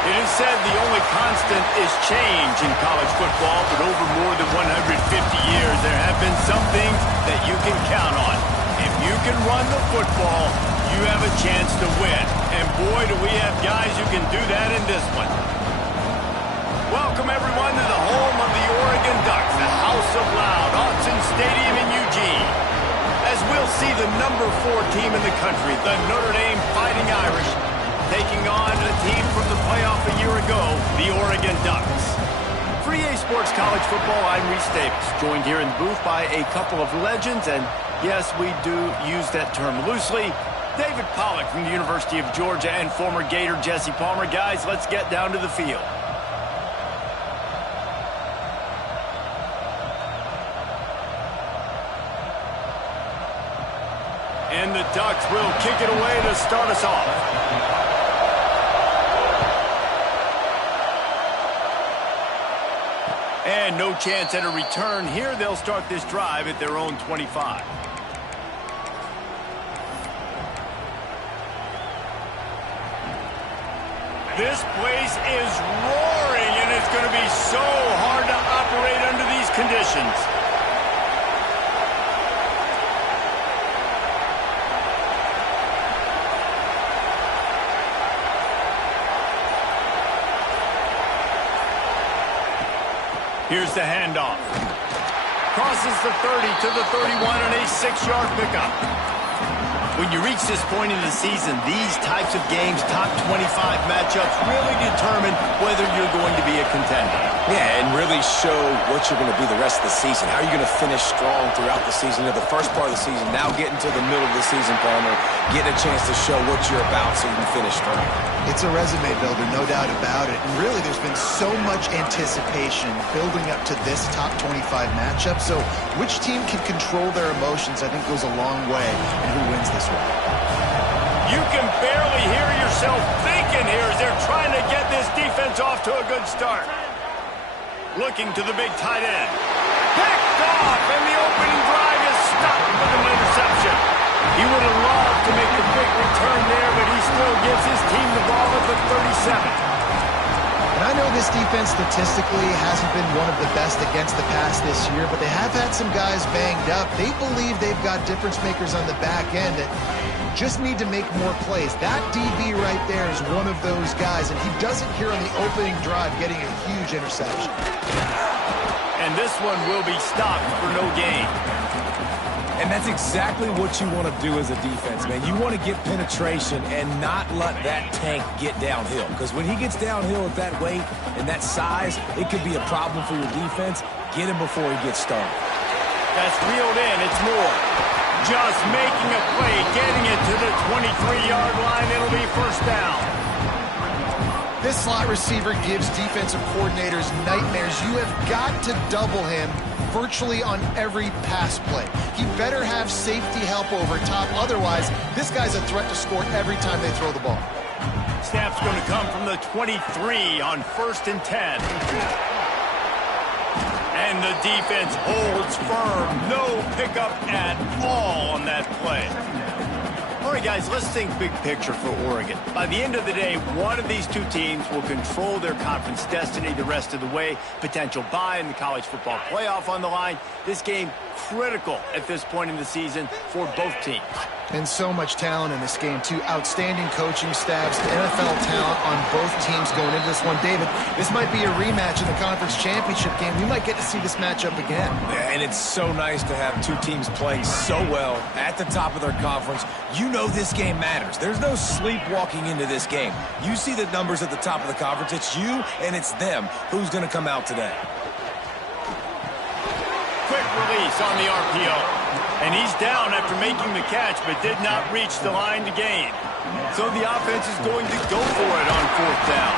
It is said the only constant is change in college football, but over more than 150 years, there have been some things that you can count on. If you can run the football, you have a chance to win. And boy, do we have guys who can do that in this one. Welcome, everyone, to the home of the Oregon Ducks, the House of Loud, Autzen Stadium in Eugene. As we'll see the number 4 team in the country, the Notre Dame Fighting Irish, taking on a team from the playoff a year ago, the Oregon Ducks. For EA Sports College Football, I'm Reese Davis, joined here in the booth by a couple of legends, and yes, we do use that term loosely. David Pollack from the University of Georgia and former Gator Jesse Palmer. Guys, let's get down to the field. And the Ducks will kick it away to start us off. And no chance at a return here. They'll start this drive at their own 25. This place is roaring, and it's going to be so hard to operate under these conditions. Here's the handoff. Crosses the 30 to the 31 on a 6-yard pickup. When you reach this point in the season, these types of games, top 25 matchups, really determine whether you're going to be a contender. Yeah, and really show what you're going to be the rest of the season. How are you going to finish strong throughout the season? You know, the first part of the season, now getting to the middle of the season, Palmer, getting a chance to show what you're about so you can finish strong. It's a resume builder, no doubt about it. And really, there's been so much anticipation building up to this top 25 matchup. So which team can control their emotions, I think, goes a long way in who wins this one. You can barely hear yourself thinking here as they're trying to get this defense off to a good start. Looking to the big tight end. Picked off, and the opening drive gives his team the ball at the 37. And I know this defense statistically hasn't been one of the best against the pass this year, but they have had some guys banged up. They believe they've got difference makers on the back end that just need to make more plays. That DB right there is one of those guys, and he does it here on the opening drive, getting a huge interception. And this one will be stopped for no gain. And that's exactly what you want to do as a defense, man. You want to get penetration and not let that tank get downhill. Because when he gets downhill at that weight and that size, it could be a problem for your defense. Get him before he gets started. That's reeled in. It's Moore. Just making a play, getting it to the 23-yard line. It'll be first down. This slot receiver gives defensive coordinators nightmares. You have got to double him virtually on every pass play. He better have safety help over top. Otherwise, this guy's a threat to score every time they throw the ball. Snap's going to come from the 23 on 1st and 10. And the defense holds firm. No pickup at all on that play. All right, guys, let's think big picture for Oregon. By the end of the day, one of these two teams will control their conference destiny the rest of the way. Potential bye in the college football playoff on the line. This game critical at this point in the season for both teams. And so much talent in this game, too. Outstanding coaching staffs, NFL talent on both teams going into this one. David, this might be a rematch in the conference championship game. We might get to see this matchup again. Yeah, and it's so nice to have two teams playing so well at the top of their conference. You know this game matters. There's no sleepwalking into this game. You see the numbers at the top of the conference. It's you and it's them. Who's going to come out today? Quick release on the RPO. And he's down after making the catch, but did not reach the line to gain. So the offense is going to go for it on 4th down.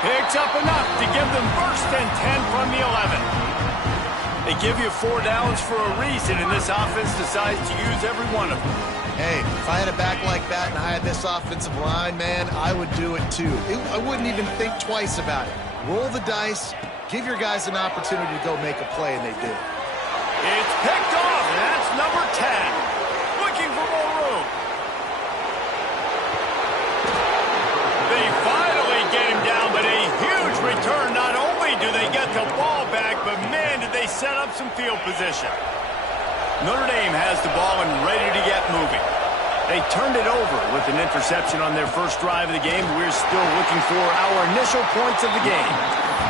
Picks up enough to give them 1st and 10 from the 11. They give you 4 downs for a reason, and this offense decides to use every one of them. Hey, if I had a back like that and I had this offensive line, man, I would do it too. I wouldn't even think twice about it. Roll the dice, give your guys an opportunity to go make a play, and they do. It's picked off, and that's number 10. Looking for more room. They finally get him down, but a huge return. Not only do they get the ball back, but man, did they set up some field position. Notre Dame has the ball and ready to get moving. They turned it over with an interception on their first drive of the game. We're still looking for our initial points of the game.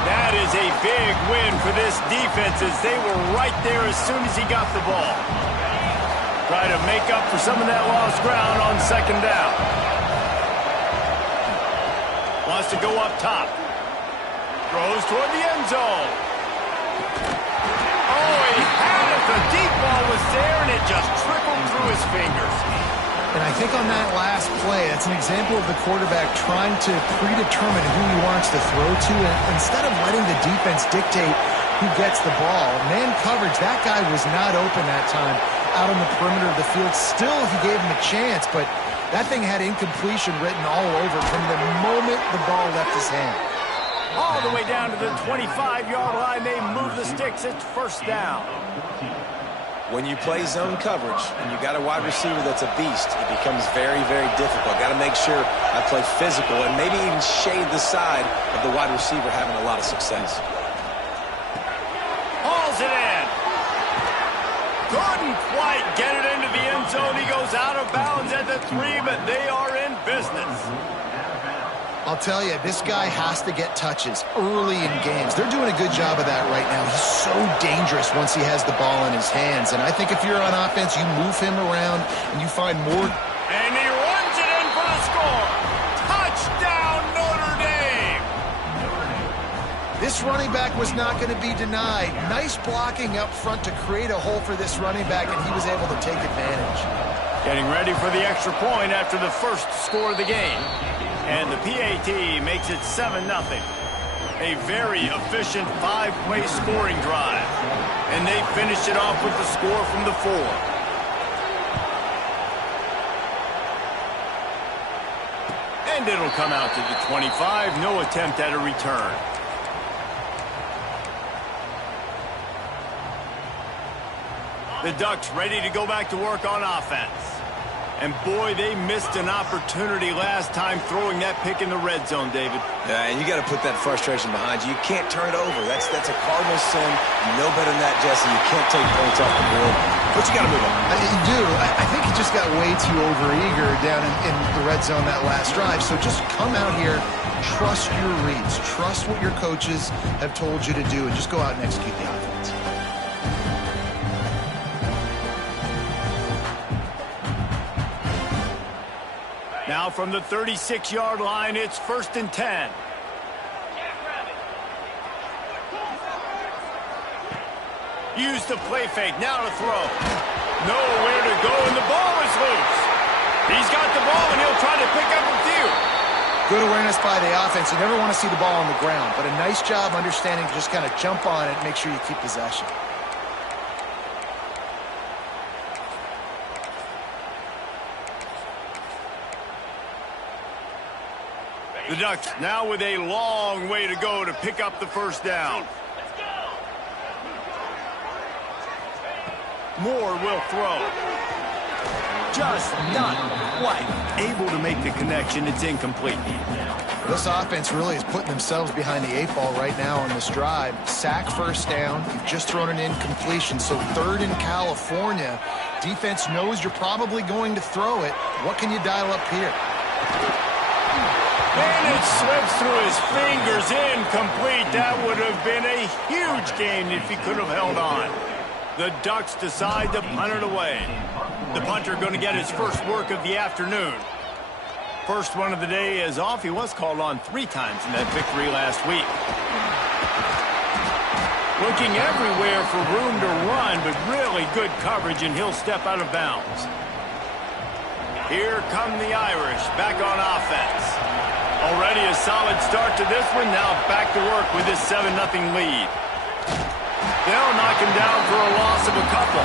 That is a big win for this defense as they were right there as soon as he got the ball. Try to make up for some of that lost ground on 2nd down. Wants to go up top. Throws toward the end zone. Oh, he had it. The deep ball was there, and it just trickled through his fingers. And I think on that last play, that's an example of the quarterback trying to predetermine who he wants to throw to, and instead of letting the defense dictate who gets the ball. Man coverage, that guy was not open that time out on the perimeter of the field. Still, he gave him a chance, but that thing had incompletion written all over from the moment the ball left his hand. All the way down to the 25-yard line, they move the sticks. It's 1st down. When you play zone coverage and you got a wide receiver that's a beast, it becomes very, very difficult. Got to make sure I play physical and maybe even shade the side of the wide receiver having a lot of success. Hauls it in. Couldn't quite get it into the end zone. He goes out of bounds at the 3, but they are in business. I'll tell you, this guy has to get touches early in games. They're doing a good job of that right now. He's so dangerous once he has the ball in his hands. And I think if you're on offense, you move him around and you find more. And he runs it in for the score. Touchdown, Notre Dame. This running back was not going to be denied. Nice blocking up front to create a hole for this running back, and he was able to take advantage. Getting ready for the extra point after the first score of the game. And the PAT makes it 7-0. A very efficient 5-play scoring drive. And they finish it off with the score from the 4. And it'll come out to the 25. No attempt at a return. The Ducks ready to go back to work on offense. And boy, they missed an opportunity last time throwing that pick in the red zone, David. Yeah, and you got to put that frustration behind you. You can't turn it over. That's a cardinal sin. You know better than that, Jesse. You can't take points off the board. But you got to move on. You do. I think he just got way too overeager down in the red zone that last drive. So just come out here, trust your reads, trust what your coaches have told you to do, and just go out and execute the offense. Now from the 36-yard line, it's 1st and 10. Use the play fake, now to throw. Nowhere to go, and the ball is loose. He's got the ball, and he'll try to pick up a few. Good awareness by the offense. You never want to see the ball on the ground, but a nice job understanding to just kind of jump on it and make sure you keep possession. The Ducks now with a long way to go to pick up the first down. Moore will throw. Just not quite able to make the connection. It's incomplete. This offense really is putting themselves behind the 8 ball right now on this drive. Sack, first down. You've just thrown an incompletion, so 3rd in California. Defense knows you're probably going to throw it. What can you dial up here? And it slips through his fingers, incomplete. That would have been a huge gain if he could have held on. The Ducks decide to punt it away. The punter going to get his first work of the afternoon. First one of the day is off. He was called on 3 times in that victory last week. Looking everywhere for room to run, but really good coverage, and he'll step out of bounds. Here come the Irish, back on offense. Already a solid start to this one. Now back to work with this 7-0 lead. They'll knock him down for a loss of a couple.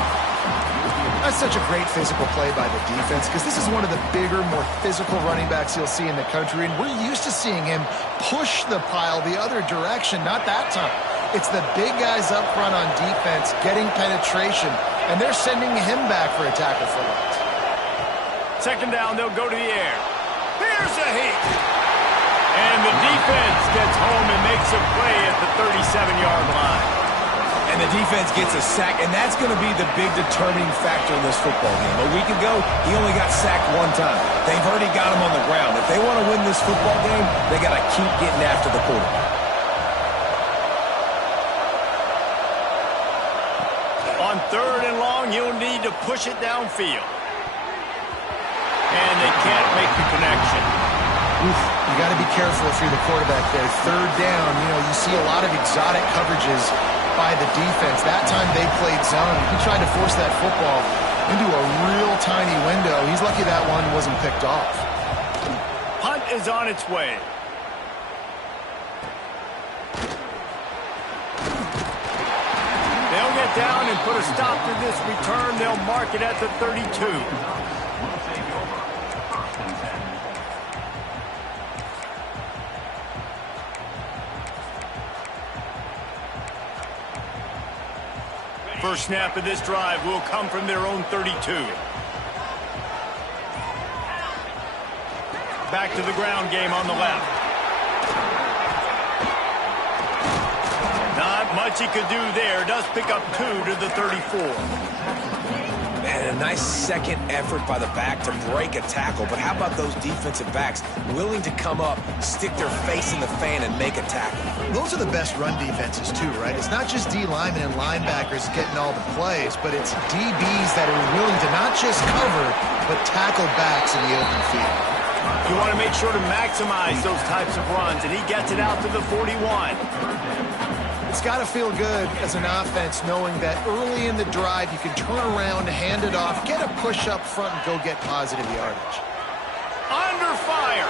That's such a great physical play by the defense because this is one of the bigger, more physical running backs you'll see in the country, and we're used to seeing him push the pile the other direction. Not that time. It's the big guys up front on defense getting penetration, and they're sending him back for a tackle for loss. 2nd down, they'll go to the air. Here's a hit. And the defense gets home and makes a play at the 37-yard line. And the defense gets a sack, and that's going to be the big determining factor in this football game. A week ago, he only got sacked 1 time. They've already got him on the ground. If they want to win this football game, they got to keep getting after the quarterback. On 3rd and long, you'll need to push it downfield. And they can't make the connection. You got to be careful if you're the quarterback there. 3rd down, you see a lot of exotic coverages by the defense. That time they played zone. He tried to force that football into a real tiny window. He's lucky that one wasn't picked off. Punt is on its way. They'll get down and put a stop to this return. They'll mark it at the 32. First snap of this drive will come from their own 32. Back to the ground game on the left. Not much he could do there. Does pick up 2 to the 34. Man, a nice second effort by the back to break a tackle. But how about those defensive backs willing to come up, stick their face in the fan, and make a tackle? Those are the best run defenses, too, right? It's not just D linemen and linebackers getting all the plays, but it's DBs that are willing to not just cover, but tackle backs in the open field. You want to make sure to maximize those types of runs, and he gets it out to the 41. It's got to feel good as an offense knowing that early in the drive you can turn around, hand it off, get a push up front, and go get positive yardage. Under fire.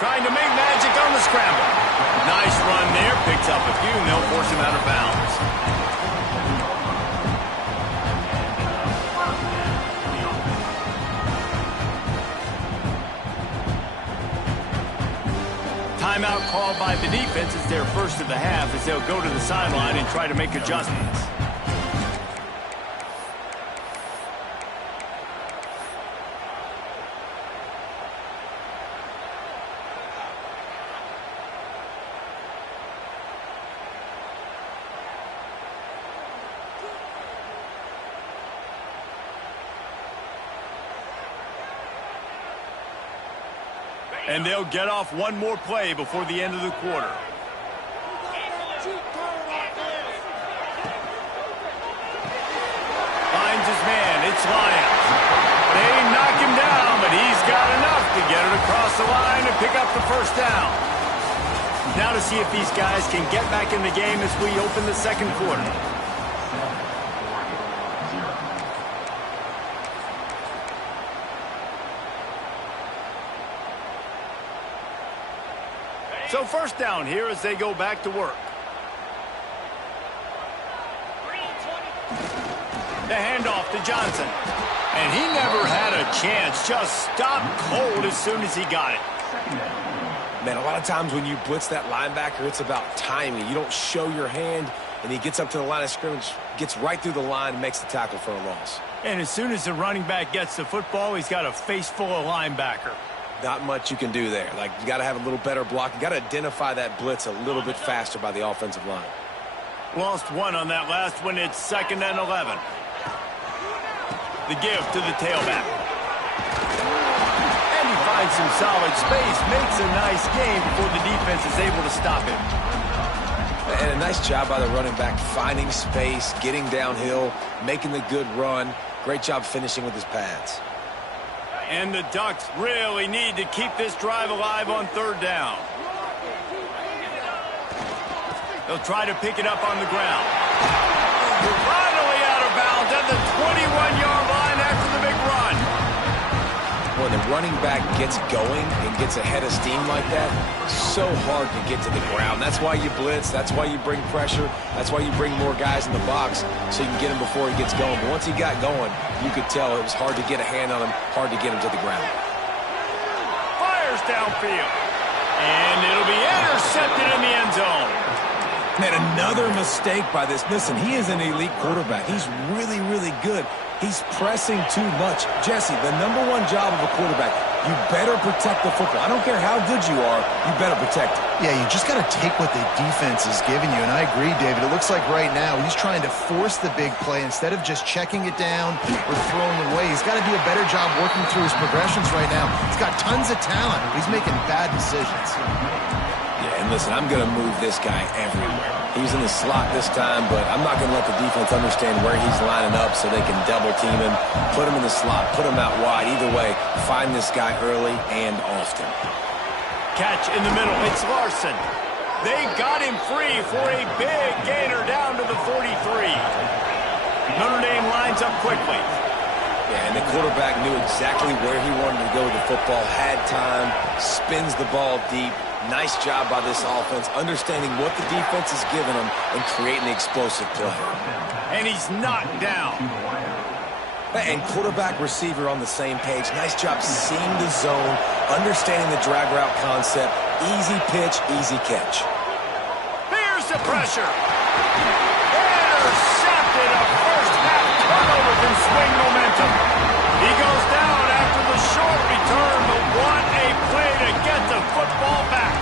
Trying to make magic on the scramble. Nice run there. Picks up a few, and they'll force him out of bounds. Timeout called by the defense is their first of the half as they'll go to the sideline and try to make adjustments. And they'll get off one more play before the end of the quarter. Finds his man. It's Lyons. They knock him down, but he's got enough to get it across the line and pick up the first down. Now to see if these guys can get back in the game as we open the second quarter. So first down here as they go back to work. The handoff to Johnson. And he never had a chance. Just stopped cold as soon as he got it. Man, a lot of times when you blitz that linebacker, it's about timing. You don't show your hand, and he gets up to the line of scrimmage, gets right through the line, and makes the tackle for a loss. And as soon as the running back gets the football, he's got a face full of linebacker. Not much you can do there. Like, you got to have a little better block. You got to identify that blitz a little bit faster by the offensive line. Lost one on that last one. It's 2nd and 11. The give to the tailback. And he finds some solid space. Makes a nice game before the defense is able to stop him. And a nice job by the running back, finding space, getting downhill, making the good run. Great job finishing with his pads. And the Ducks really need to keep this drive alive on 3rd down. They'll try to pick it up on the ground. Finally out of bounds at the 21-yard line after the big run. When the running back gets going and gets ahead of steam like that, so hard to get to the ground. That's why you blitz. That's why you bring pressure. That's why you bring more guys in the box so you can get him before he gets going. But once he got going, you could tell it was hard to get a hand on him, hard to get him to the ground. Fires downfield. And it'll be intercepted in the end zone. Man, another mistake by this. Listen, he is an elite quarterback. He's really, really good. He's pressing too much. Jesse, the #1 job of a quarterback, you better protect the football. I don't care how good you are, you better protect it. Yeah, you just got to take what the defense is giving you. And I agree, David. It looks like right now he's trying to force the big play instead of just checking it down or throwing away. He's got to do a better job working through his progressions right now. He's got tons of talent, but he's making bad decisions. Yeah, and listen, I'm going to move this guy everywhere. He's in the slot this time, but I'm not going to let the defense understand where he's lining up so they can double team him, put him in the slot, put him out wide. Either way, find this guy early and often. Catch in the middle. It's Larson. They got him free for a big gainer down to the 43. Notre Dame lines up quickly. Yeah, and the quarterback knew exactly where he wanted to go with the football, had time, spins the ball deep. Nice job by this offense, understanding what the defense is giving them and creating the explosive play. And he's knocked down. And quarterback receiver on the same page. Nice job seeing the zone, understanding the drag route concept. Easy pitch, easy catch. Here's the pressure. Intercepted. A first half turnover can swing momentum. He goes down after the short return, but what a play to get the football back.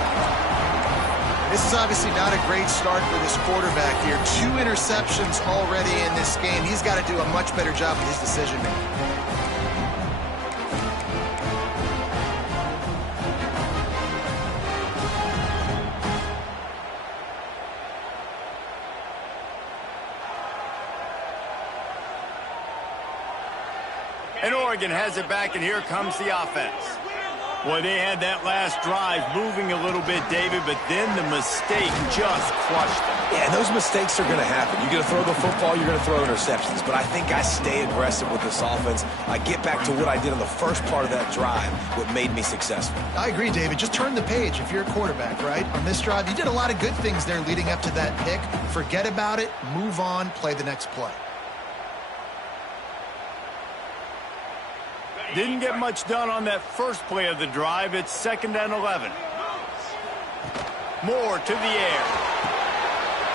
This is obviously not a great start for this quarterback here. 2 interceptions already in this game. He's got to do a much better job with his decision-making. And Oregon has it back, and here comes the offense. Boy, they had that last drive moving a little bit, David, but then the mistake just crushed them. Yeah, and those mistakes are going to happen. You're going to throw the football, you're going to throw interceptions. But I think I stay aggressive with this offense. I get back to what I did on the first part of that drive, what made me successful. I agree, David. Just turn the page if you're a quarterback, right? On this drive, you did a lot of good things there leading up to that pick. Forget about it, move on, play the next play. Didn't get much done on that first play of the drive. It's 2nd and 11. Moore to the air.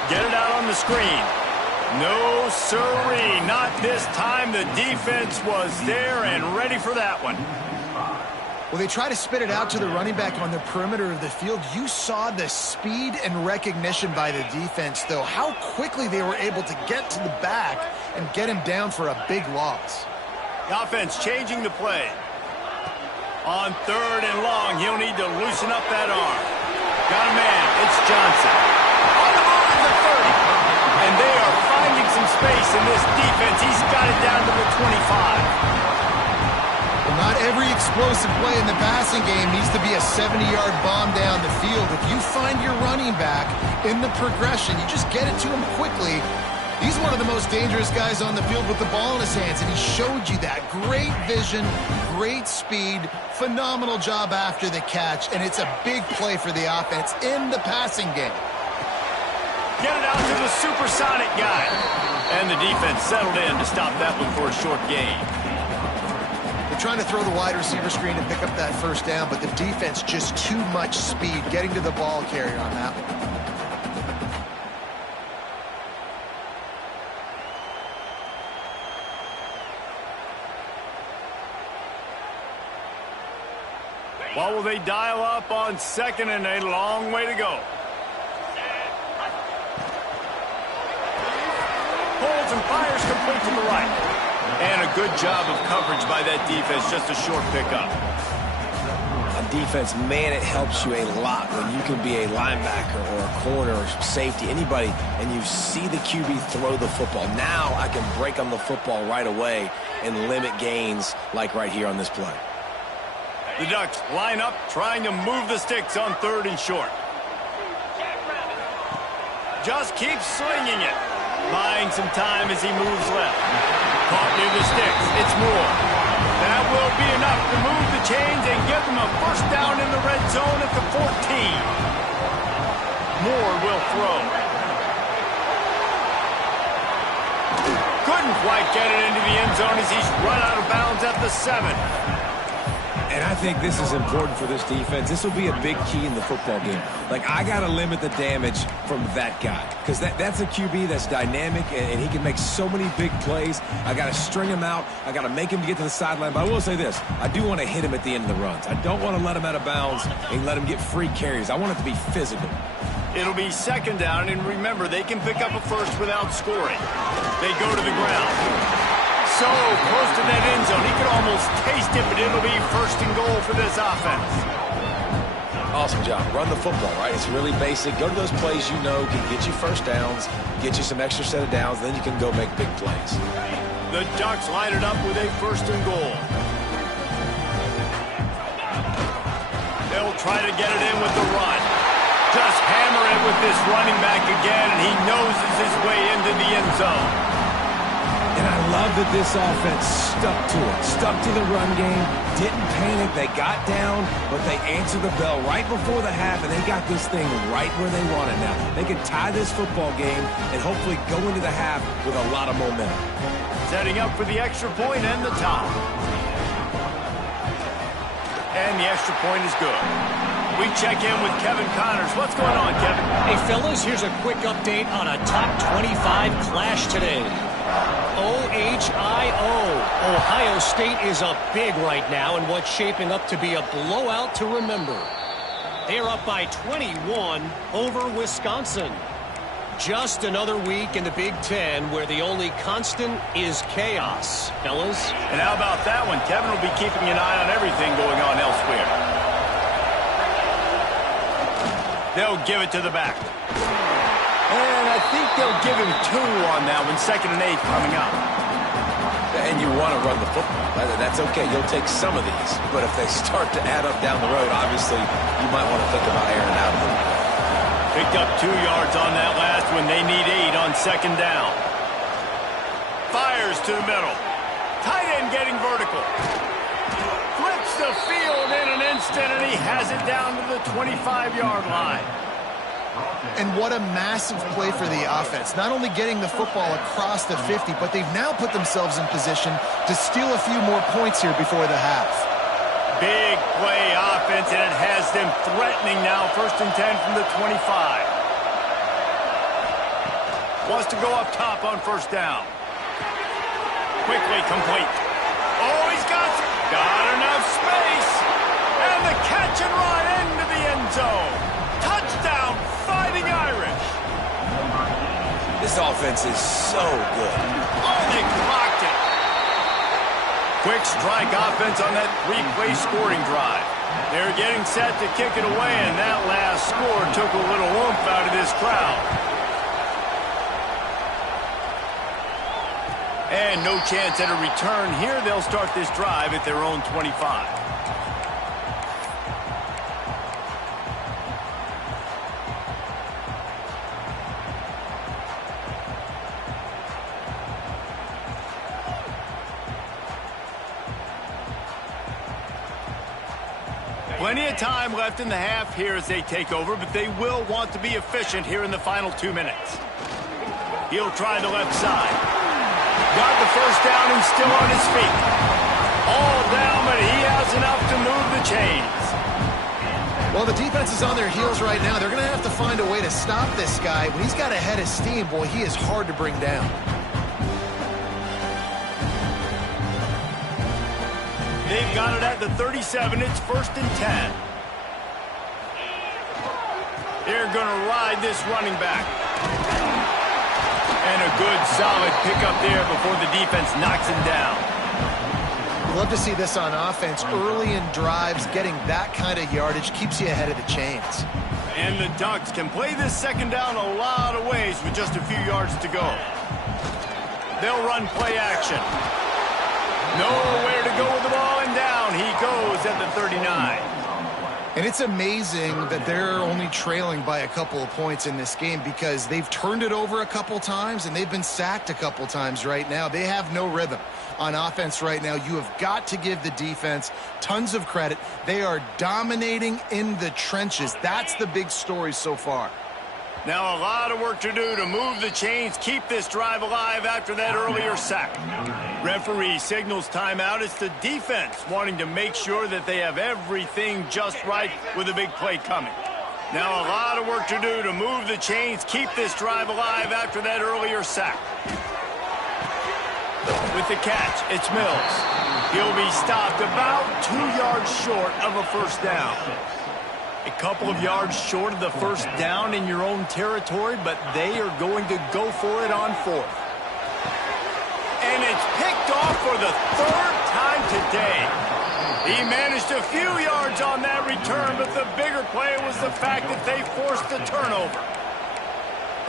Get it out on the screen. No siree, not this time. The defense was there and ready for that one. Well, they try to spit it out to the running back on the perimeter of the field. You saw the speed and recognition by the defense, though. How quickly they were able to get to the back and get him down for a big loss. The offense changing the play. On 3rd and long, he'll need to loosen up that arm. Got a man. It's Johnson. On the move is the 30. And they are finding some space in this defense. He's got it down to the 25. Well, not every explosive play in the passing game needs to be a 70-yard bomb down the field. If you find your running back in the progression, you just get it to him quickly. He's one of the most dangerous guys on the field with the ball in his hands, and he showed you that. Great vision, great speed, phenomenal job after the catch, and it's a big play for the offense in the passing game. Get it out to the supersonic guy. And the defense settled in to stop that one for a short gain. They're trying to throw the wide receiver screen and pick up that first down, but the defense just too much speed getting to the ball carrier on that one. What will they dial up on 2nd and a long way to go? Holds and fires complete to the right. And a good job of coverage by that defense, just a short pickup. On defense, man, it helps you a lot when you can be a linebacker or a corner or safety, anybody, and you see the QB throw the football. Now I can break on the football right away and limit gains like right here on this play. The Ducks line up, trying to move the sticks on 3rd and short. Just keeps slinging it. Buying some time as he moves left. Caught near the sticks. It's Moore. That will be enough to move the chains and give them a first down in the red zone at the 14. Moore will throw. Couldn't quite get it into the end zone as he's run out of bounds at the 7. And I think this is important for this defense. This will be a big key in the football game. Like, I got to limit the damage from that guy because that's a QB that's dynamic, and he can make so many big plays. I got to string him out. I got to make him get to the sideline. But I will say this. I do want to hit him at the end of the runs. I don't want to let him out of bounds and let him get free carries. I want it to be physical. It'll be 2nd down, and remember, they can pick up a first without scoring. They go to the ground. So close to that end zone. He could almost taste it, but it'll be 1st and goal for this offense. Awesome job. Run the football, right? It's really basic. Go to those plays you know can get you first downs, get you some extra set of downs, then you can go make big plays. The Ducks line it up with a 1st and goal. They'll try to get it in with the run. Just hammer it with this running back again, and he noses his way into the end zone. And I love that this offense stuck to it, stuck to the run game, didn't panic. They got down, but they answered the bell right before the half, and they got this thing right where they want it now. They can tie this football game and hopefully go into the half with a lot of momentum. Setting up for the extra point and the top. And the extra point is good. We check in with Kevin Connors. What's going on, Kevin? Hey, fellas, here's a quick update on a top 25 clash today. OHIO. Ohio State is up big right now in what's shaping up to be a blowout to remember. They're up by 21 over Wisconsin. Just another week in the Big Ten where the only constant is chaos, fellas. And how about that one? Kevin will be keeping an eye on everything going on elsewhere. They'll give it to the back. And I think they'll give him 2 on that one. 2nd and 8 coming up. And you want to run the football. That's okay. You'll take some of these. But if they start to add up down the road, obviously, you might want to think about airing out a little bit. Picked up 2 yards on that last one. They need 8 on 2nd down. Fires to the middle. Tight end getting vertical. Flips the field in an instant, and he has it down to the 25-yard line. And what a massive play for the offense. Not only getting the football across the 50, but they've now put themselves in position to steal a few more points here before the half. Big play offense, and it has them threatening now. 1st and 10 from the 25. Wants to go up top on 1st down. Quickly complete. Oh, he's got enough space. And the catch and run into the end zone. Touchdown, Fighting Irish. This offense is so good. Oh, they blocked it. Quick strike offense on that three-play scoring drive. They're getting set to kick it away, and that last score took a little oomph out of this crowd. And no chance at a return here. They'll start this drive at their own 25. Plenty of time left in the half here as they take over, but they will want to be efficient here in the final 2 minutes. He'll try the left side. Got the first down. He's still on his feet. All down, but he has enough to move the chains. Well, the defense is on their heels right now. They're going to have to find a way to stop this guy. When he's got a head of steam, boy, he is hard to bring down. They've got it at the 37. It's 1st and 10. They're going to ride this running back. And a good, solid pickup there before the defense knocks him down. Love to see this on offense. Early in drives, getting that kind of yardage keeps you ahead of the chains. And the Ducks can play this second down a lot of ways with just a few yards to go. They'll run play action. Nowhere to go with the ball, and down he goes at the 39. And it's amazing that they're only trailing by a couple of points in this game because they've turned it over a couple times and they've been sacked a couple times right now. They have no rhythm on offense right now. You have got to give the defense tons of credit. They are dominating in the trenches. That's the big story so far. Now a lot of work to do to move the chains, keep this drive alive after that earlier sack. Referee signals timeout. It's the defense wanting to make sure that they have everything just right with a big play coming. Now a lot of work to do to move the chains, keep this drive alive after that earlier sack. With the catch, it's Mills. He'll be stopped about 2 yards short of a first down. A couple of yards short of the first down in your own territory, but they are going to go for it on 4th. And it's picked off for the 3rd time today. He managed a few yards on that return, but the bigger play was the fact that they forced the turnover.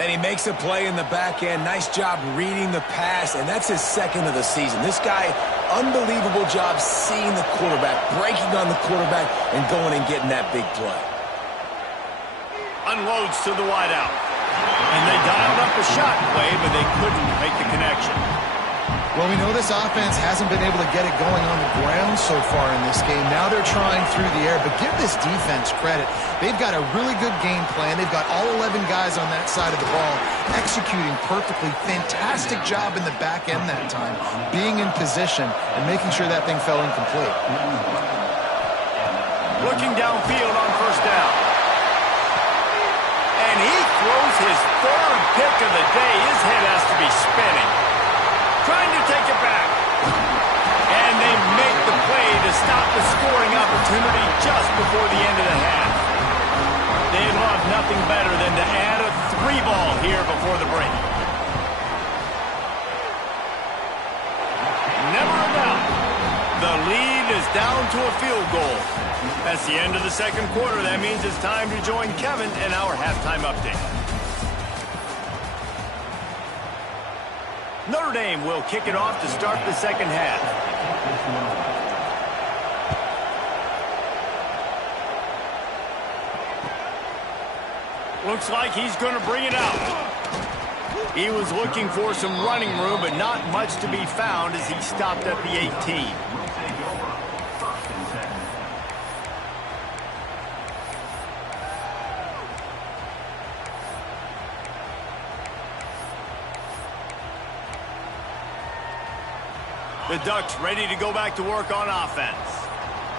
And he makes a play in the back end. Nice job reading the pass, and that's his 2nd of the season. This guy, unbelievable job seeing the quarterback, breaking on the quarterback, and going and getting that big play. Unloads to the wideout. And they dialed up a shot play, but they couldn't make the connection. Well, we know this offense hasn't been able to get it going on the ground so far in this game. Now they're trying through the air, but give this defense credit. They've got a really good game plan. They've got all 11 guys on that side of the ball executing perfectly. Fantastic job in the back end that time, being in position and making sure that thing fell incomplete. Looking downfield on first down. And he throws his 3rd pick of the day. His head has to be spinning. Trying to take it back. And they make the play to stop the scoring opportunity just before the end of the half. They'd love nothing better than to add a 3-ball here before the break. Never a doubt. The lead is down to a field goal. That's the end of the 2nd quarter. That means it's time to join Kevin in our halftime update. Notre Dame will kick it off to start the 2nd half. Looks like he's going to bring it out. He was looking for some running room, but not much to be found as he stopped at the 18. The Ducks ready to go back to work on offense.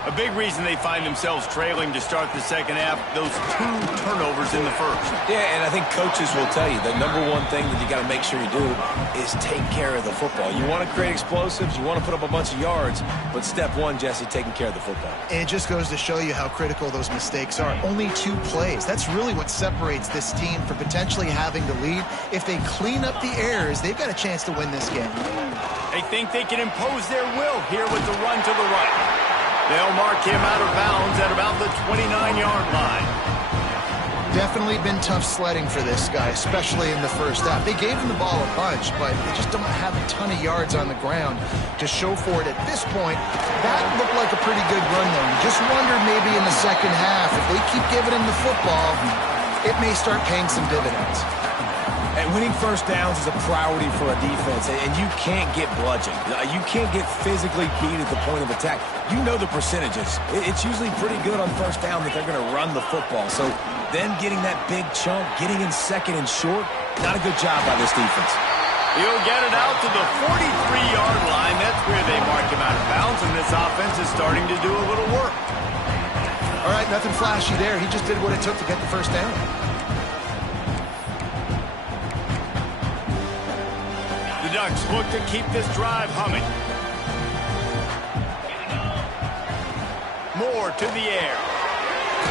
A big reason they find themselves trailing to start the 2nd half, those 2 turnovers in the first. Yeah, and I think coaches will tell you the number one thing that you got to make sure you do is take care of the football. You want to create explosives, you want to put up a bunch of yards, but step 1, Jesse, taking care of the football. It just goes to show you how critical those mistakes are. Only 2 plays. That's really what separates this team from potentially having the lead. If they clean up the errors, they've got a chance to win this game. They think they can impose their will here with the run to the right. They'll mark him out of bounds at about the 29-yard line. Definitely been tough sledding for this guy, especially in the first half. They gave him the ball a bunch, but they just don't have a ton of yards on the ground to show for it at this point. That looked like a pretty good run, though. You just wonder maybe in the second half, if they keep giving him the football, it may start paying some dividends. And winning first downs is a priority for a defense, and you can't get bludgeoned. You can't get physically beat at the point of attack. You know the percentages. It's usually pretty good on first down that they're going to run the football. So then getting that big chunk, getting in second and short, not a good job by this defense. He'll get it out to the 43-yard line. That's where they mark him out of bounds, and this offense is starting to do a little work. All right, nothing flashy there. He just did what it took to get the first down. The Ducks look to keep this drive humming. Moore to the air.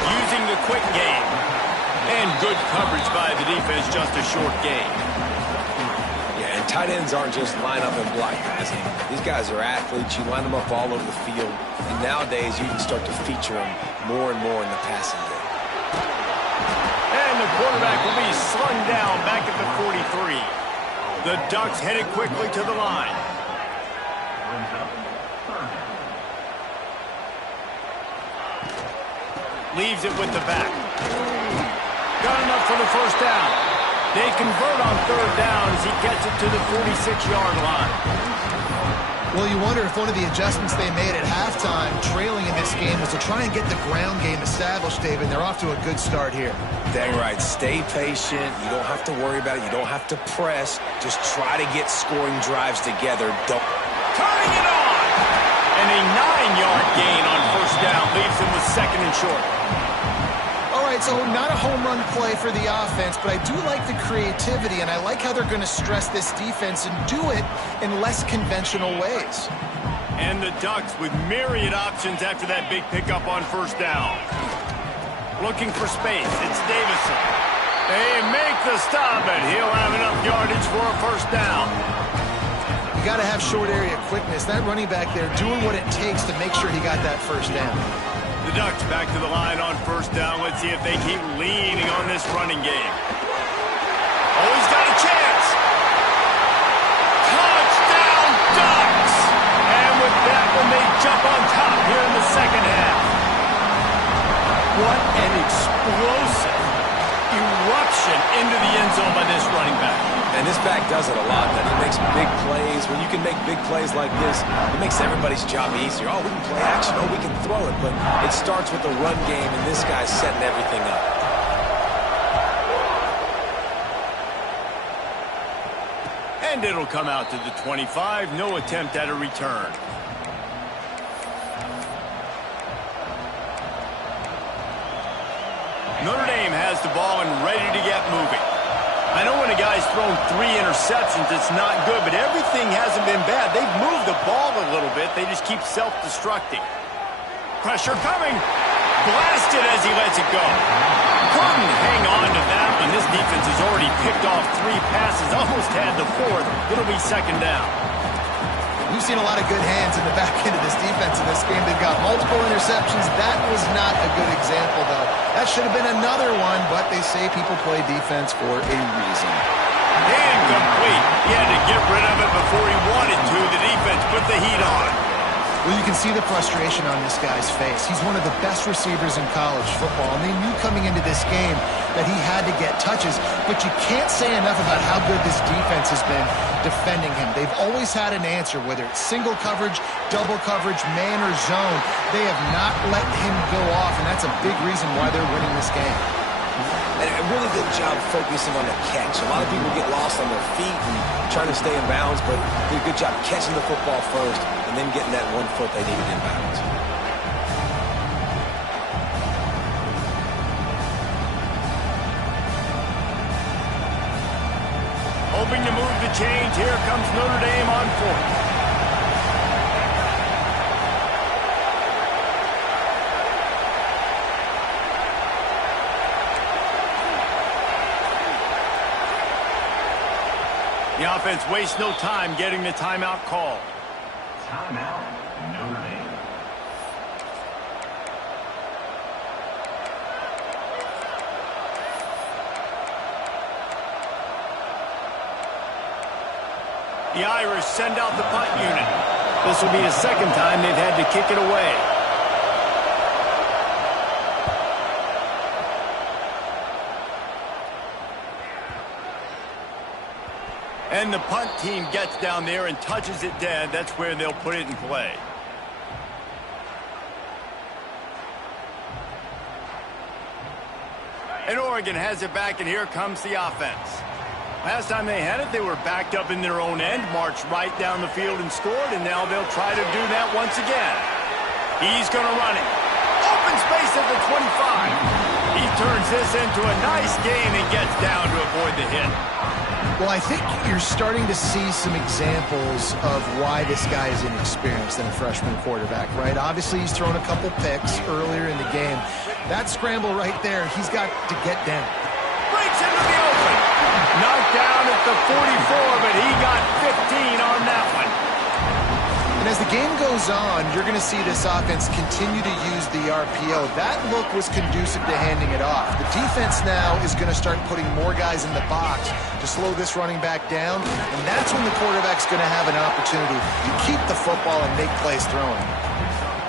Using the quick game. And good coverage by the defense, just a short gain. Yeah, and tight ends aren't just line up and block guys. These guys are athletes. You line them up all over the field. And nowadays, you can start to feature them more and more in the passing game. And the quarterback will be slung down back at the 43. The Ducks headed quickly to the line. Leaves it with the back. Got enough for the first down. They convert on third down as he gets it to the 46-yard line. Well, you wonder if one of the adjustments they made at halftime, trailing in this game, was to try and get the ground game established, David. They're off to a good start here. Dang right. Stay patient. You don't have to worry about it. You don't have to press. Just try to get scoring drives together. Don't. Turning it on! And a 9-yard gain on first down leaves him with second and short. All right, so not a home run play for the offense, but I do like the creativity, and I like how they're going to stress this defense and do it in less conventional ways. And the Ducks with myriad options after that big pickup on first down. Looking for space. It's Davison. They make the stop, and he'll have enough yardage for a first down. You got to have short area quickness. That running back there doing what it takes to make sure he got that first down. The Ducks back to the line on first down. Let's see if they keep leaning on this running game. Oh, he's got a chance. Touchdown, Ducks! And with that one, they jump on top here in the second half. What an explosive eruption into the end zone by this running back. And this back does it a lot, man. He makes big plays. When you can make big plays like this, it makes everybody's job easier. Oh, we can play action. Oh, we can throw it. But it starts with the run game, and this guy's setting everything up. And it'll come out to the 25. No attempt at a return. Notre Dame has the ball and ready to get moving. I know when a guy's thrown 3 interceptions, it's not good, but everything hasn't been bad. They've moved the ball a little bit. They just keep self-destructing. Pressure coming. Blasted as he lets it go. Couldn't hang on to that one. This defense has already picked off 3 passes, almost had the 4th. It'll be second down. We've seen a lot of good hands in the back end of this defense in this game. They've got multiple interceptions. That was not a good example, though. That should have been another one, but they say people play defense for a reason. Incomplete. He had to get rid of it before he wanted to. The defense put the heat on. Well, you can see the frustration on this guy's face. He's one of the best receivers in college football, and they knew coming into this game that he had to get touches, but you can't say enough about how good this defense has been defending him. They've always had an answer, whether it's single coverage, double coverage, man or zone. They have not let him go off, and that's a big reason why they're winning this game. And a really good job focusing on the catch. A lot of people get lost on their feet and trying to stay in bounds, but did a good job catching the football first and then getting that 1 foot they needed in bounds. Hoping to move the chains. Here comes Notre Dame on 4th. The offense wastes no time getting the timeout call. Timeout, Notre Dame. The Irish send out the punt unit. This will be the second time they've had to kick it away. And the punt team gets down there and touches it dead. That's where they'll put it in play. And Oregon has it back, and here comes the offense. Last time they had it, they were backed up in their own end, marched right down the field and scored, and now they'll try to do that once again. He's going to run it. Open space at the 25. He turns this into a nice gain and gets down to avoid the hit. Well, I think you're starting to see some examples of why this guy is inexperienced than a freshman quarterback, right? Obviously, he's thrown a couple picks earlier in the game. That scramble right there, he's got to get down. Breaks into the open. Knocked down at the 44, but he got 15 on that one. And as the game goes on, you're going to see this offense continue to use the RPO. That look was conducive to handing it off. The defense now is going to start putting more guys in the box to slow this running back down, and that's when the quarterback's going to have an opportunity to keep the football and make plays throwing.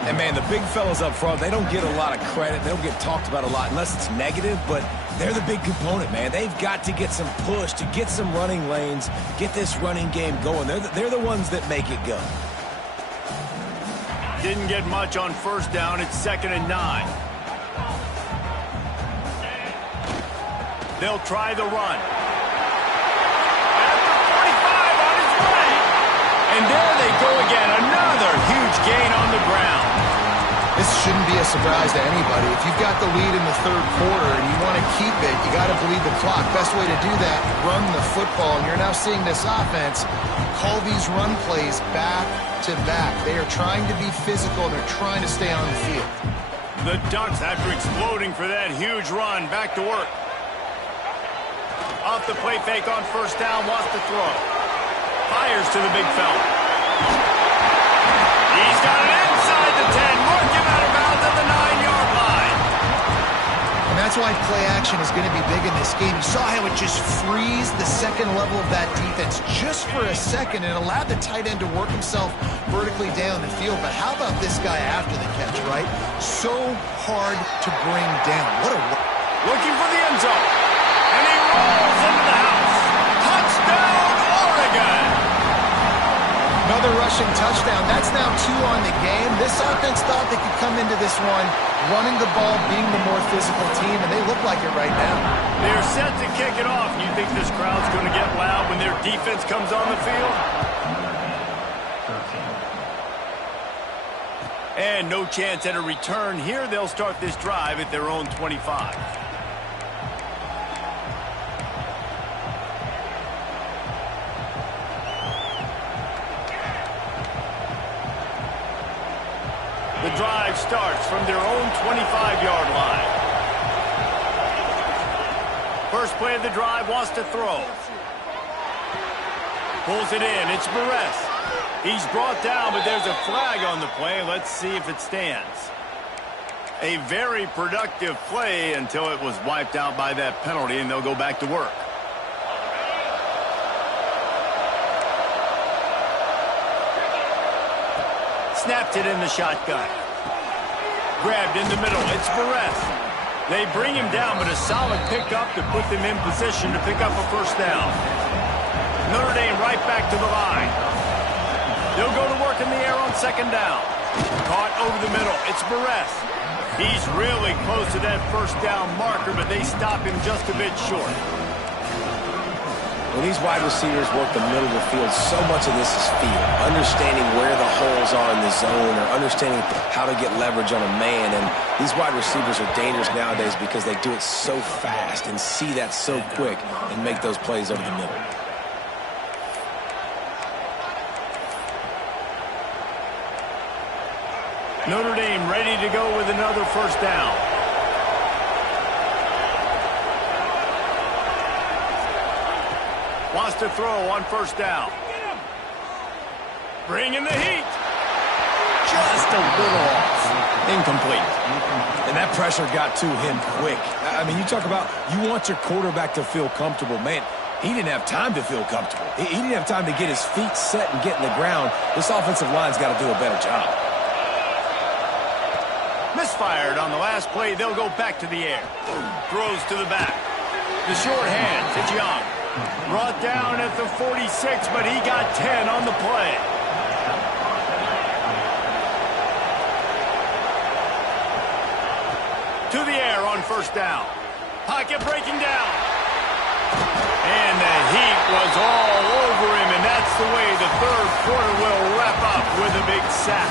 And, man, the big fellas up front, they don't get a lot of credit. They don't get talked about a lot unless it's negative, but they're the big component, man. They've got to get some push, to get some running lanes, get this running game going. They're the ones that make it go. Didn't get much on first down. It's 2nd and 9. They'll try the run. At the 45 on his way. And there they go again. Another huge gain on the ground. This shouldn't be a surprise to anybody. If you've got the lead in the third quarter and you want to keep it, you got to bleed the clock. Best way to do that, run the football. And you're now seeing this offense call these run plays back to back. They are trying to be physical, and they're trying to stay on the field. The Ducks, after exploding for that huge run, back to work. Off the play fake on first down, wants to throw. Fires to the big fella. He's got it inside the 10. Mark him out of bounds at the 9-yard line. And that's why play action is going to be big in this game. You saw how it just frees the second level of that defense just for a second and allowed the tight end to work himself vertically down the field. But how about this guy after the catch, right? So hard to bring down. What a... Looking for the end zone. And he rolls into the house. Touchdown, Oregon. Another rushing touchdown. That's now 2 on the game. This offense thought they could come into this one running the ball, being the more physical team, and they look like it right now. They're set to kick it off. You think this crowd's going to get loud when their defense comes on the field? And no chance at a return here. They'll start this drive at their own 25. The drive starts from their own 25-yard line. First play of the drive, wants to throw. Pulls it in. It's Barres. He's brought down, but there's a flag on the play. Let's see if it stands. A very productive play until it was wiped out by that penalty, and they'll go back to work. Snapped it in the shotgun. Grabbed in the middle. It's Barres. They bring him down, but a solid pickup to put them in position to pick up a first down. Notre Dame right back to the line. They'll go to work in the air on second down. Caught over the middle. It's Barres. He's really close to that first down marker, but they stop him just a bit short. When these wide receivers work the middle of the field, so much of this is feel. Understanding where the holes are in the zone or understanding how to get leverage on a man. And these wide receivers are dangerous nowadays because they do it so fast and see that so quick and make those plays over the middle. Notre Dame ready to go with another first down. Wants to throw on first down. Bringing the heat. Just a little off. Incomplete. And that pressure got to him quick. I mean, you talk about you want your quarterback to feel comfortable. Man, he didn't have time to feel comfortable. He didn't have time to get his feet set and get in the ground. This offensive line's got to do a better job. Misfired on the last play. They'll go back to the air. Throws to the back. The short hand to Young. Brought down at the 46, but he got 10 on the play. To the air on first down. Pocket breaking down. And the heat was all over him, and that's the way the third quarter will wrap up with a big sack.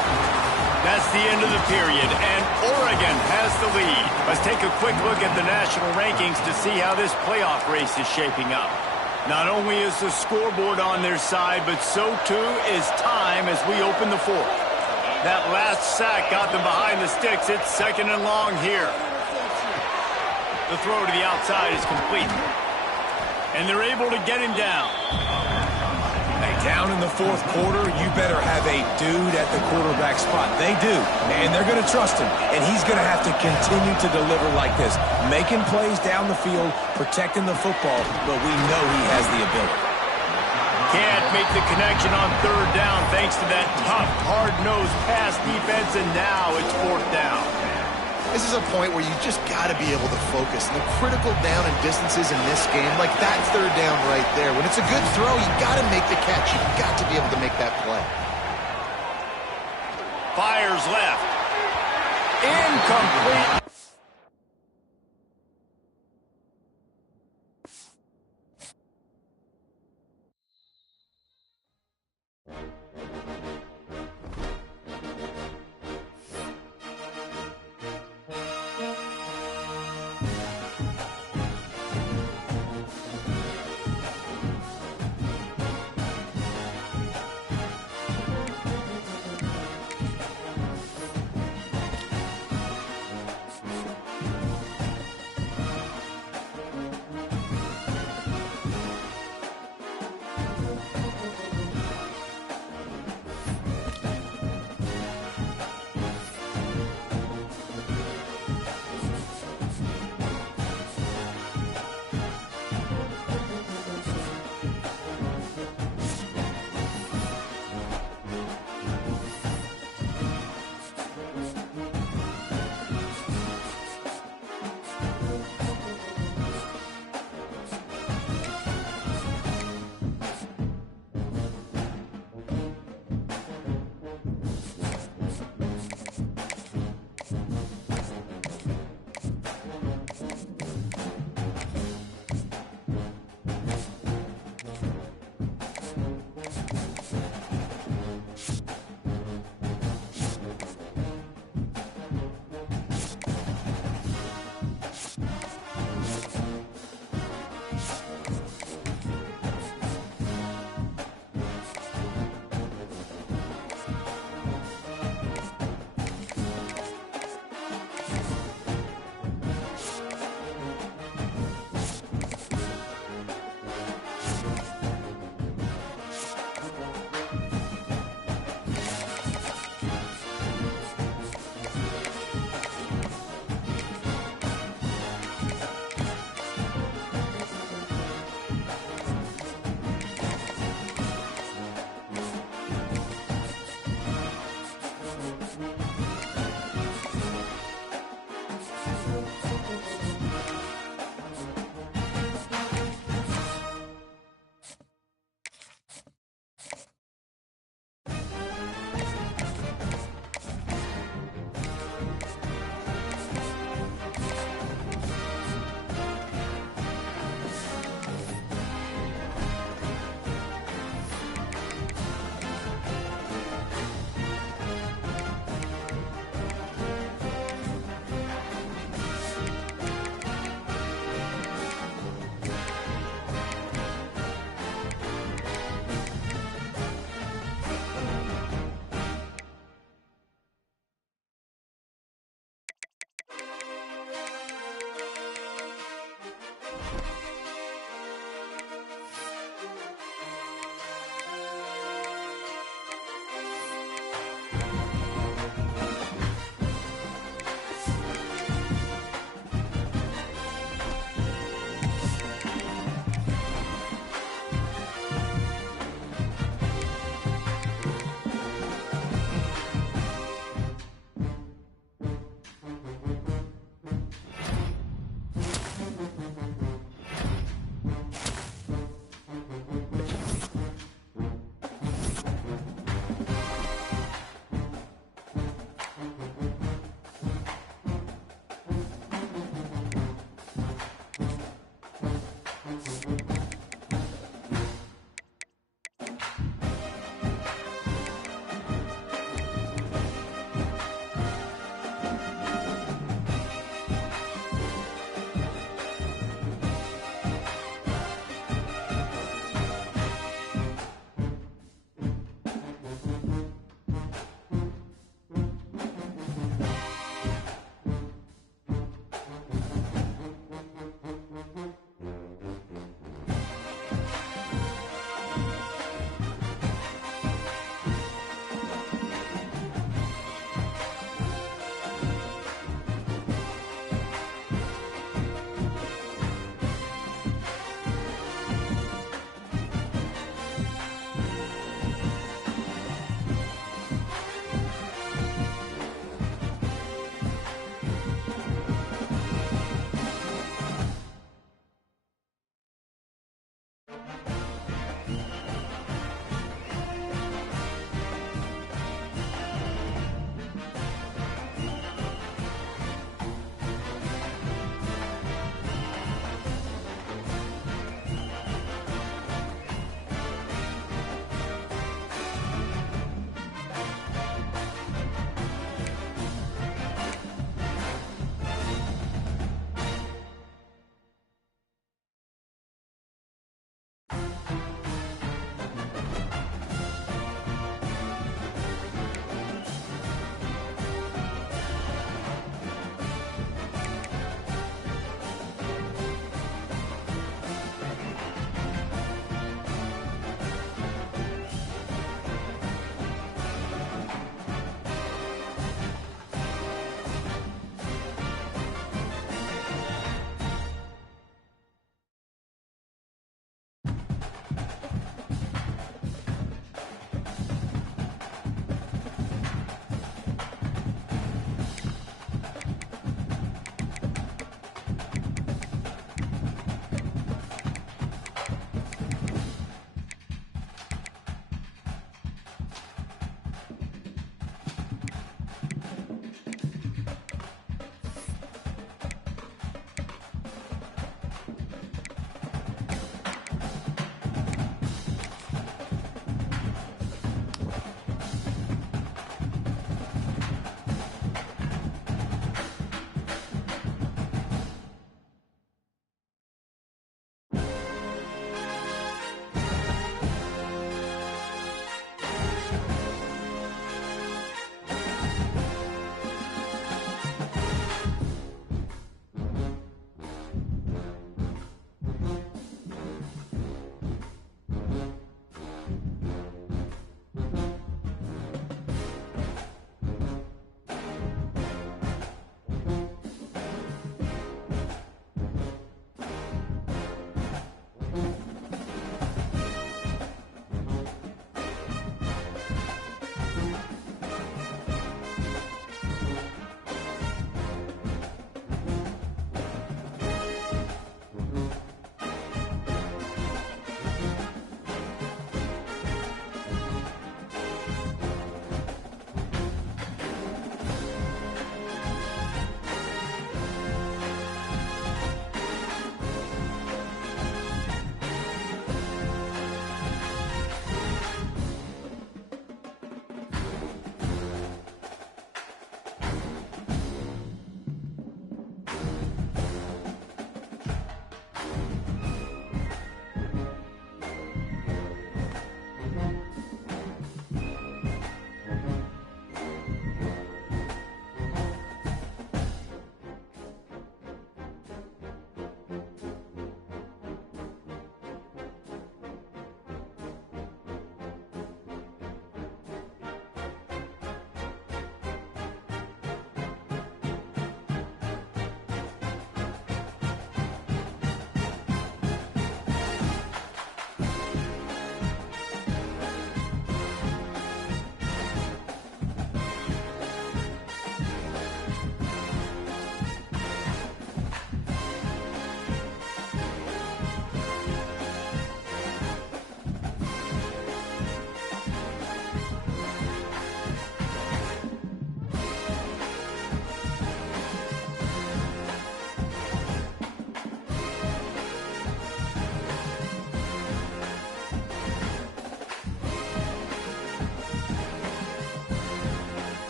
That's the end of the period, and Oregon has the lead. Let's take a quick look at the national rankings to see how this playoff race is shaping up. Not only is the scoreboard on their side, but so too is time as we open the fourth. That last sack got them behind the sticks. It's second and long here. The throw to the outside is complete. And they're able to get him down. Hey, down in the fourth quarter, you better have a dude at the quarterback spot. They do, and they're going to trust him. And he's going to have to continue to deliver like this, making plays down the field, protecting the football, but we know he has the ability. Can't make the connection on third down thanks to that tough, hard-nosed pass defense, and now it's fourth down. This is a point where you just got to be able to focus. And the critical down and distances in this game, like that third down right there. When it's a good throw, you got to make the catch. You've got to be able to make that play. Fires left. Incomplete.